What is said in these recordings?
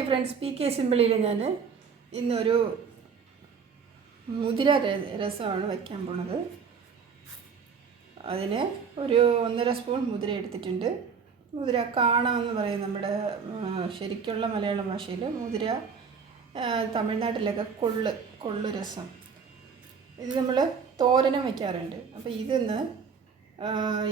Hi friends, P K സിമ്പിളിൽ ഞാൻ ഇന്നൊരു മുതിര രസമാണ് വയ്ക്കാൻ പോണത്. അതിന് ഒരു 1.5 സ്പൂൺ മുതിര എടുത്തിട്ടുണ്ട്. മുതിര കാണമെന്ന് പറയും നമ്മുടെ ശരിക്കുള്ള മലയാളം ഭാഷയിൽ. മുതിര തമിഴ്നാട്ടിലൊക്കെ കൊള്ളു രസം. ഇത് നമ്മൾ തോരനും വയ്ക്കാറുണ്ട്. അപ്പോൾ ഇതിന്ന്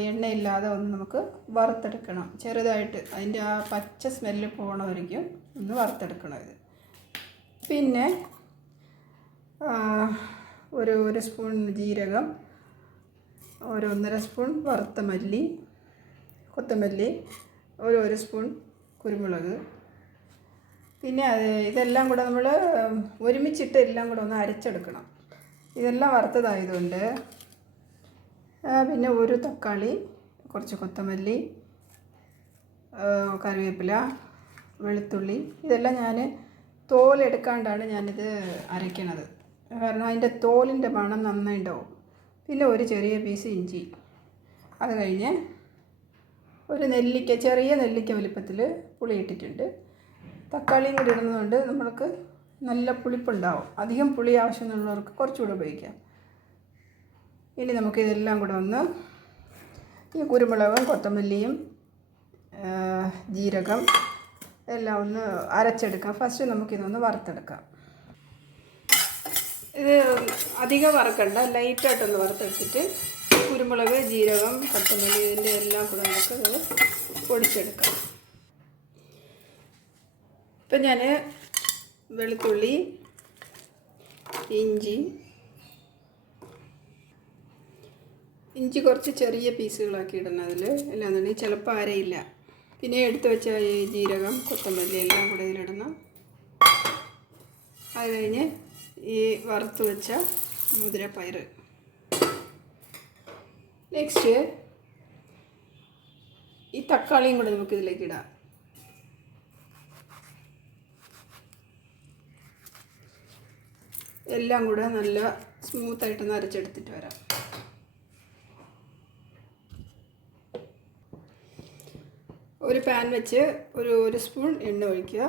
എണ്ണയില്ലാതെ ഒന്ന് നമുക്ക് വറുത്തെടുക്കണം. ചെറുതായിട്ട് അതിൻ്റെ ആ പച്ച സ്മെല്ല് പോകണമായിരിക്കും ഒന്ന് വറുത്തെടുക്കണം ഇത്. പിന്നെ ഒരു സ്പൂൺ ജീരകം, 1.5 സ്പൂൺ വറുത്ത മല്ലി, കൊത്തമല്ലി, ഒരു സ്പൂൺ കുരുമുളക്. പിന്നെ ഇതെല്ലാം കൂടെ നമ്മൾ ഒരുമിച്ചിട്ട് എല്ലാം കൂടെ ഒന്ന് അരച്ചെടുക്കണം. ഇതെല്ലാം വറുത്തതായതുകൊണ്ട് പിന്നെ ഒരു തക്കാളി, കുറച്ച് കൊത്തമല്ലി, കറിവേപ്പില, വെളുത്തുള്ളി, ഇതെല്ലാം ഞാൻ തോലെടുക്കാണ്ടാണ് ഞാനിത് അരയ്ക്കണത്. കാരണം അതിൻ്റെ തോലിൻ്റെ മണം നന്നായിട്ടുണ്ടാവും. പിന്നെ ഒരു ചെറിയ പീസ് ഇഞ്ചി. അത് കഴിഞ്ഞ് ഒരു നെല്ലിക്ക, ചെറിയ നെല്ലിക്ക വലിപ്പത്തിൽ പുളി ഇട്ടിട്ടുണ്ട്. തക്കാളിയും കൂടി ഇടുന്നതുകൊണ്ട് നമ്മൾക്ക് നല്ല പുളിപ്പുണ്ടാവും. അധികം പുളി ആവശ്യമുള്ളവർക്ക് കുറച്ചുകൂടെ ഉപയോഗിക്കാം. ഇനി നമുക്കിതെല്ലാം കൂടെ ഒന്ന് ഈ കുരുമുളകും കൊത്തമല്ലിയും ജീരകം എല്ലാം ഒന്ന് അരച്ചെടുക്കാം. ഫസ്റ്റ് നമുക്കിതൊന്ന് വറുത്തെടുക്കാം. ഇത് അധികം വറുക്കണ്ട, ലൈറ്റായിട്ടൊന്ന് വറുത്തെടുത്തിട്ട് കുരുമുളക്, ജീരകം, കൊത്തമല്ലി ഇതിൻ്റെ എല്ലാം കൂടെ നമുക്കത് പൊടിച്ചെടുക്കാം. ഇപ്പം ഞാൻ വെളുത്തുള്ളി, ഇഞ്ചി കുറച്ച് ചെറിയ പീസുകളാക്കി ഇടണം. അതിൽ അല്ലാന്നുണ്ടെങ്കിൽ ചിലപ്പോൾ അരയില്ല. പിന്നെ എടുത്ത് വെച്ച ഈ ജീരകം, കൊത്തമല്ലി എല്ലാം കൂടെ ഇതിലിടണം. അത് കഴിഞ്ഞ് ഈ വറുത്ത് വെച്ച മുതിരപ്പയർ. നെക്സ്റ്റ് ഈ തക്കാളിയും കൂടെ നമുക്കിതിലേക്ക് ഇടാം. എല്ലാം കൂടെ നല്ല സ്മൂത്തായിട്ടൊന്ന് അരച്ചെടുത്തിട്ട് വരാം. ഒരു പാൻ വെച്ച് ഒരു സ്പൂൺ എണ്ണ ഒഴിക്കുക.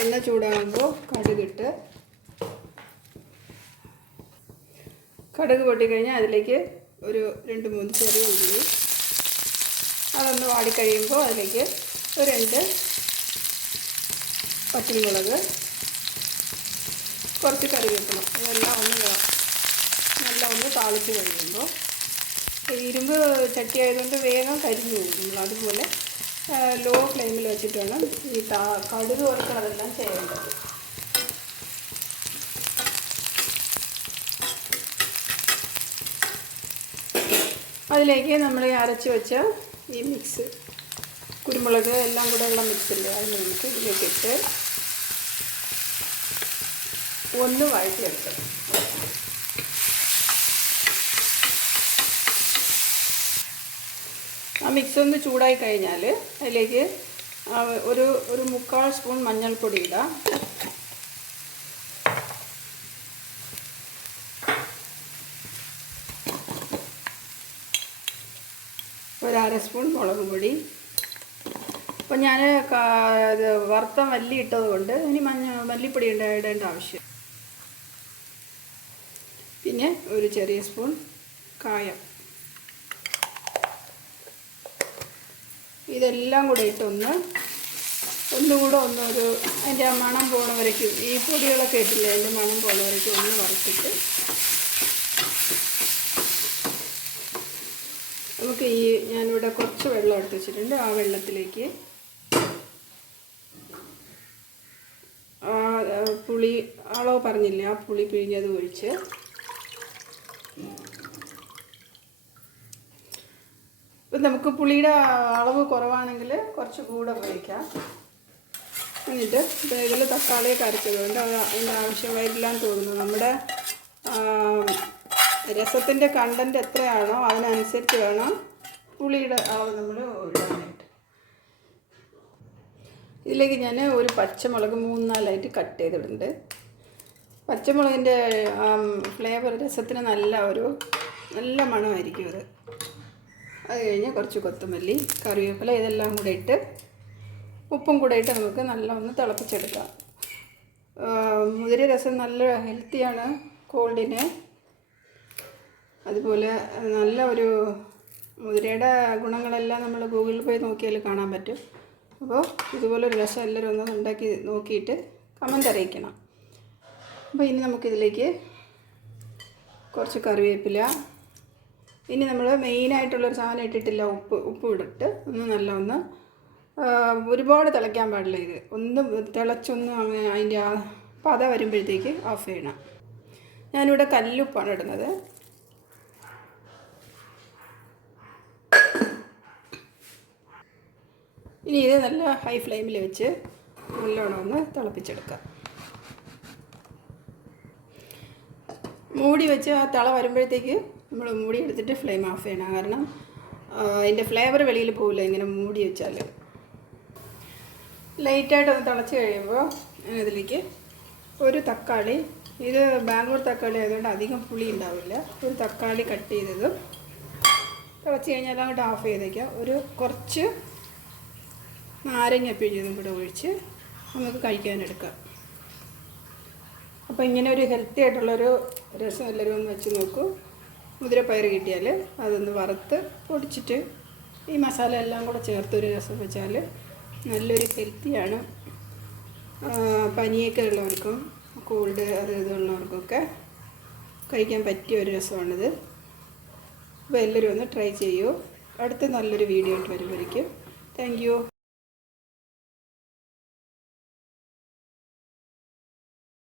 എണ്ണ ചൂടാകുമ്പോൾ കടുക് പൊട്ടിക്കഴിഞ്ഞാൽ അതിലേക്ക് ഒരു 2-3 ചെറിയ ഉള്ളി. അതൊന്ന് വാടിക്കഴിയുമ്പോൾ അതിലേക്ക് ഒരു 2 പച്ചമുളക്, കുറച്ച് കറിവേപ്പില, ഇതെല്ലാം ഒന്ന് താളിച്ച് കഴിയുമ്പോൾ, ഇരുമ്പ് ചട്ടി ആയതുകൊണ്ട് വേഗം കരിഞ്ഞു പോകും. നമ്മൾ അതുപോലെ ലോ ഫ്ലെയിമിൽ വെച്ചിട്ട് വേണം ഈ കടുക് വറുക്കണതെല്ലാം ചെയ്യേണ്ടത്. അതിലേക്ക് നമ്മൾ അരച്ച് വെച്ച ഈ മിക്സ്, കുരുമുളക് എല്ലാം കൂടെ ഉള്ള മിക്സില്ലേ, അത് നമുക്ക് ഇതിലേക്കിട്ട് ഒന്ന് വഴറ്റിയെടുക്കണം. ആ മിക്സ് ഒന്ന് ചൂടായി കഴിഞ്ഞാൽ അതിലേക്ക് ഒരു 1/4 സ്പൂൺ മഞ്ഞൾപ്പൊടി ഇടാം. ഒരു 1/2 സ്പൂൺ മുളക് പൊടി. അപ്പോൾ ഞാൻ വറുത്ത മല്ലി ഇട്ടത് കൊണ്ട് ഇനി മല്ലിപ്പൊടി ഇടേണ്ട ആവശ്യം. പിന്നെ ഒരു ചെറിയ സ്പൂൺ കായം. ഇതെല്ലാം കൂടെ ഇട്ടൊന്നുകൂടെ അതിൻ്റെ ആ മണം പോണ വരയ്ക്കും, ഈ പൊടികളൊക്കെ ഇട്ടില്ലേ അതിൻ്റെ മണം പോണ വരയ്ക്കും ഒന്ന് വറുത്തിട്ട് നമുക്ക് ഞാനിവിടെ കുറച്ച് വെള്ളം എടുത്ത് വെച്ചിട്ടുണ്ട്. ആ വെള്ളത്തിലേക്ക് പുളി അളവ് പറഞ്ഞില്ലേ, ആ പുളി പിഴിഞ്ഞത് ഒഴിച്ച് ഇപ്പം നമുക്ക് പുളിയുടെ അളവ് കുറവാണെങ്കിൽ കുറച്ച് കൂടെ ഉപയോഗിക്കാം. എന്നിട്ട് ഇതിൽ തക്കാളിയൊക്കെ അരച്ചതുകൊണ്ട് അതിൻ്റെ ആവശ്യം വരില്ലാന്ന് തോന്നുന്നു. നമ്മുടെ രസത്തിൻ്റെ കണ്ടൻറ്റ് എത്രയാണോ അതിനനുസരിച്ച് വേണം പുളിയുടെ അളവ് നമ്മൾ ഇടാനായിട്ട്. ഇതിലേക്ക് ഞാൻ ഒരു പച്ചമുളക് 3-4 കട്ട് ചെയ്തിട്ടുണ്ട്. പച്ചമുളകിൻ്റെ ഫ്ലേവർ രസത്തിന് നല്ല മണമായിരിക്കും അത്. അത് കഴിഞ്ഞ് കുറച്ച് കൊത്തമല്ലി, കറിവേപ്പില ഇതെല്ലാം കൂടെ ഇട്ട് ഉപ്പും കൂടെ ഇട്ട് നമുക്ക് നല്ല ഒന്ന് തിളപ്പിച്ചെടുക്കാം. മുതിര രസം നല്ല ഹെൽത്തിയാണ് കോൾഡിന്. അതുപോലെ നല്ല ഒരു മുതിരയുടെ ഗുണങ്ങളെല്ലാം നമ്മൾ ഗൂഗിളിൽ പോയി നോക്കിയാൽ കാണാൻ പറ്റും. അപ്പോൾ ഇതുപോലൊരു രസം എല്ലാവരും ഒന്ന് ഉണ്ടാക്കി നോക്കിയിട്ട് കമൻ്റ് അറിയിക്കണം. അപ്പോൾ ഇനി നമുക്കിതിലേക്ക് കുറച്ച് കറിവേപ്പില, ഇനി നമ്മൾ മെയിനായിട്ടുള്ളൊരു സാധനം ഇട്ടിട്ടില്ല, ഉപ്പ് ഇട്ടിട്ട് ഒന്ന് ഒരുപാട് തിളയ്ക്കാൻ പാടില്ല. ഇത് ഒന്ന് തിളച്ചൊന്ന് അതിൻ്റെ ആ പത വരുമ്പോഴത്തേക്ക് ഓഫ് ചെയ്യണം. ഞാനിവിടെ കല്ലുപ്പാണ് ഇടുന്നത്. ഇനി ഇത് നല്ല ഹൈ ഫ്ലെയിമിൽ വെച്ച് നല്ലോണം ഒന്ന് തിളപ്പിച്ചെടുക്കാം. മൂടി വെച്ച് ആ തിള വരുമ്പോഴത്തേക്ക് നമ്മൾ മൂടി എടുത്തിട്ട് ഫ്ലെയിം ഓഫ് ചെയ്യണം. കാരണം അതിൻ്റെ ഫ്ലേവർ വെളിയിൽ പോകില്ല ഇങ്ങനെ മൂടി വെച്ചാൽ. ലൈറ്റായിട്ടൊന്ന് തിളച്ച് കഴിയുമ്പോൾ ഇതിലേക്ക് ഒരു തക്കാളി, ഇത് ബാംഗ്ലൂർ തക്കാളി ആയതുകൊണ്ട് അധികം പുളി ഉണ്ടാവില്ല, ഒരു തക്കാളി കട്ട് ചെയ്തതും തിളച്ച് കഴിഞ്ഞാൽ അങ്ങോട്ട് ഓഫ് ചെയ്തേക്കാം. ഒരു കുറച്ച് നാരങ്ങ പിഴിഞ്ഞതും കൂടെ ഒഴിച്ച് നമുക്ക് കഴിക്കാനെടുക്കാം. അപ്പോൾ ഇങ്ങനെ ഒരു ഹെൽത്തി ആയിട്ടുള്ളൊരു രസം എല്ലാവരും ഒന്ന് വെച്ച് നോക്കൂ. മുതിരപ്പയർ കിട്ടിയാൽ അതൊന്ന് വറുത്ത് പൊടിച്ചിട്ട് ഈ മസാല എല്ലാം കൂടെ ചേർത്തൊരു രസം വെച്ചാൽ നല്ലൊരു ഹെൽത്തിയാണ്. പനിയൊക്കെ ഉള്ളവർക്കും കോൾഡ് അത് ഇതുള്ളവർക്കൊക്കെ കഴിക്കാൻ പറ്റിയ ഒരു രസമാണിത്. അപ്പോൾ എല്ലാവരും ഒന്ന് ട്രൈ ചെയ്യൂ. അടുത്ത നല്ലൊരു വീഡിയോ ആയിട്ട് വരുമ്പോഴേക്കും താങ്ക് യു.